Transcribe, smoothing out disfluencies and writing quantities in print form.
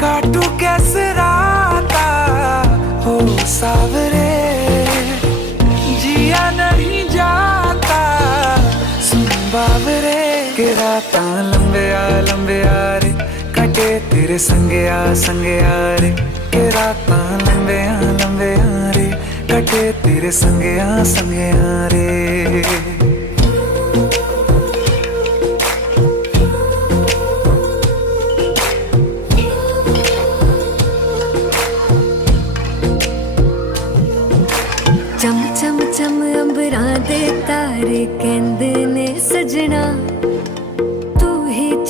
काटू कैसे राता हो सावरे, जिया नहीं जाता सुन बावरे। के राता लंबे आ रे, कटे तेरे संगे आ रे। के राता लंबे आ रे, कटे तेरे संगे आ रे।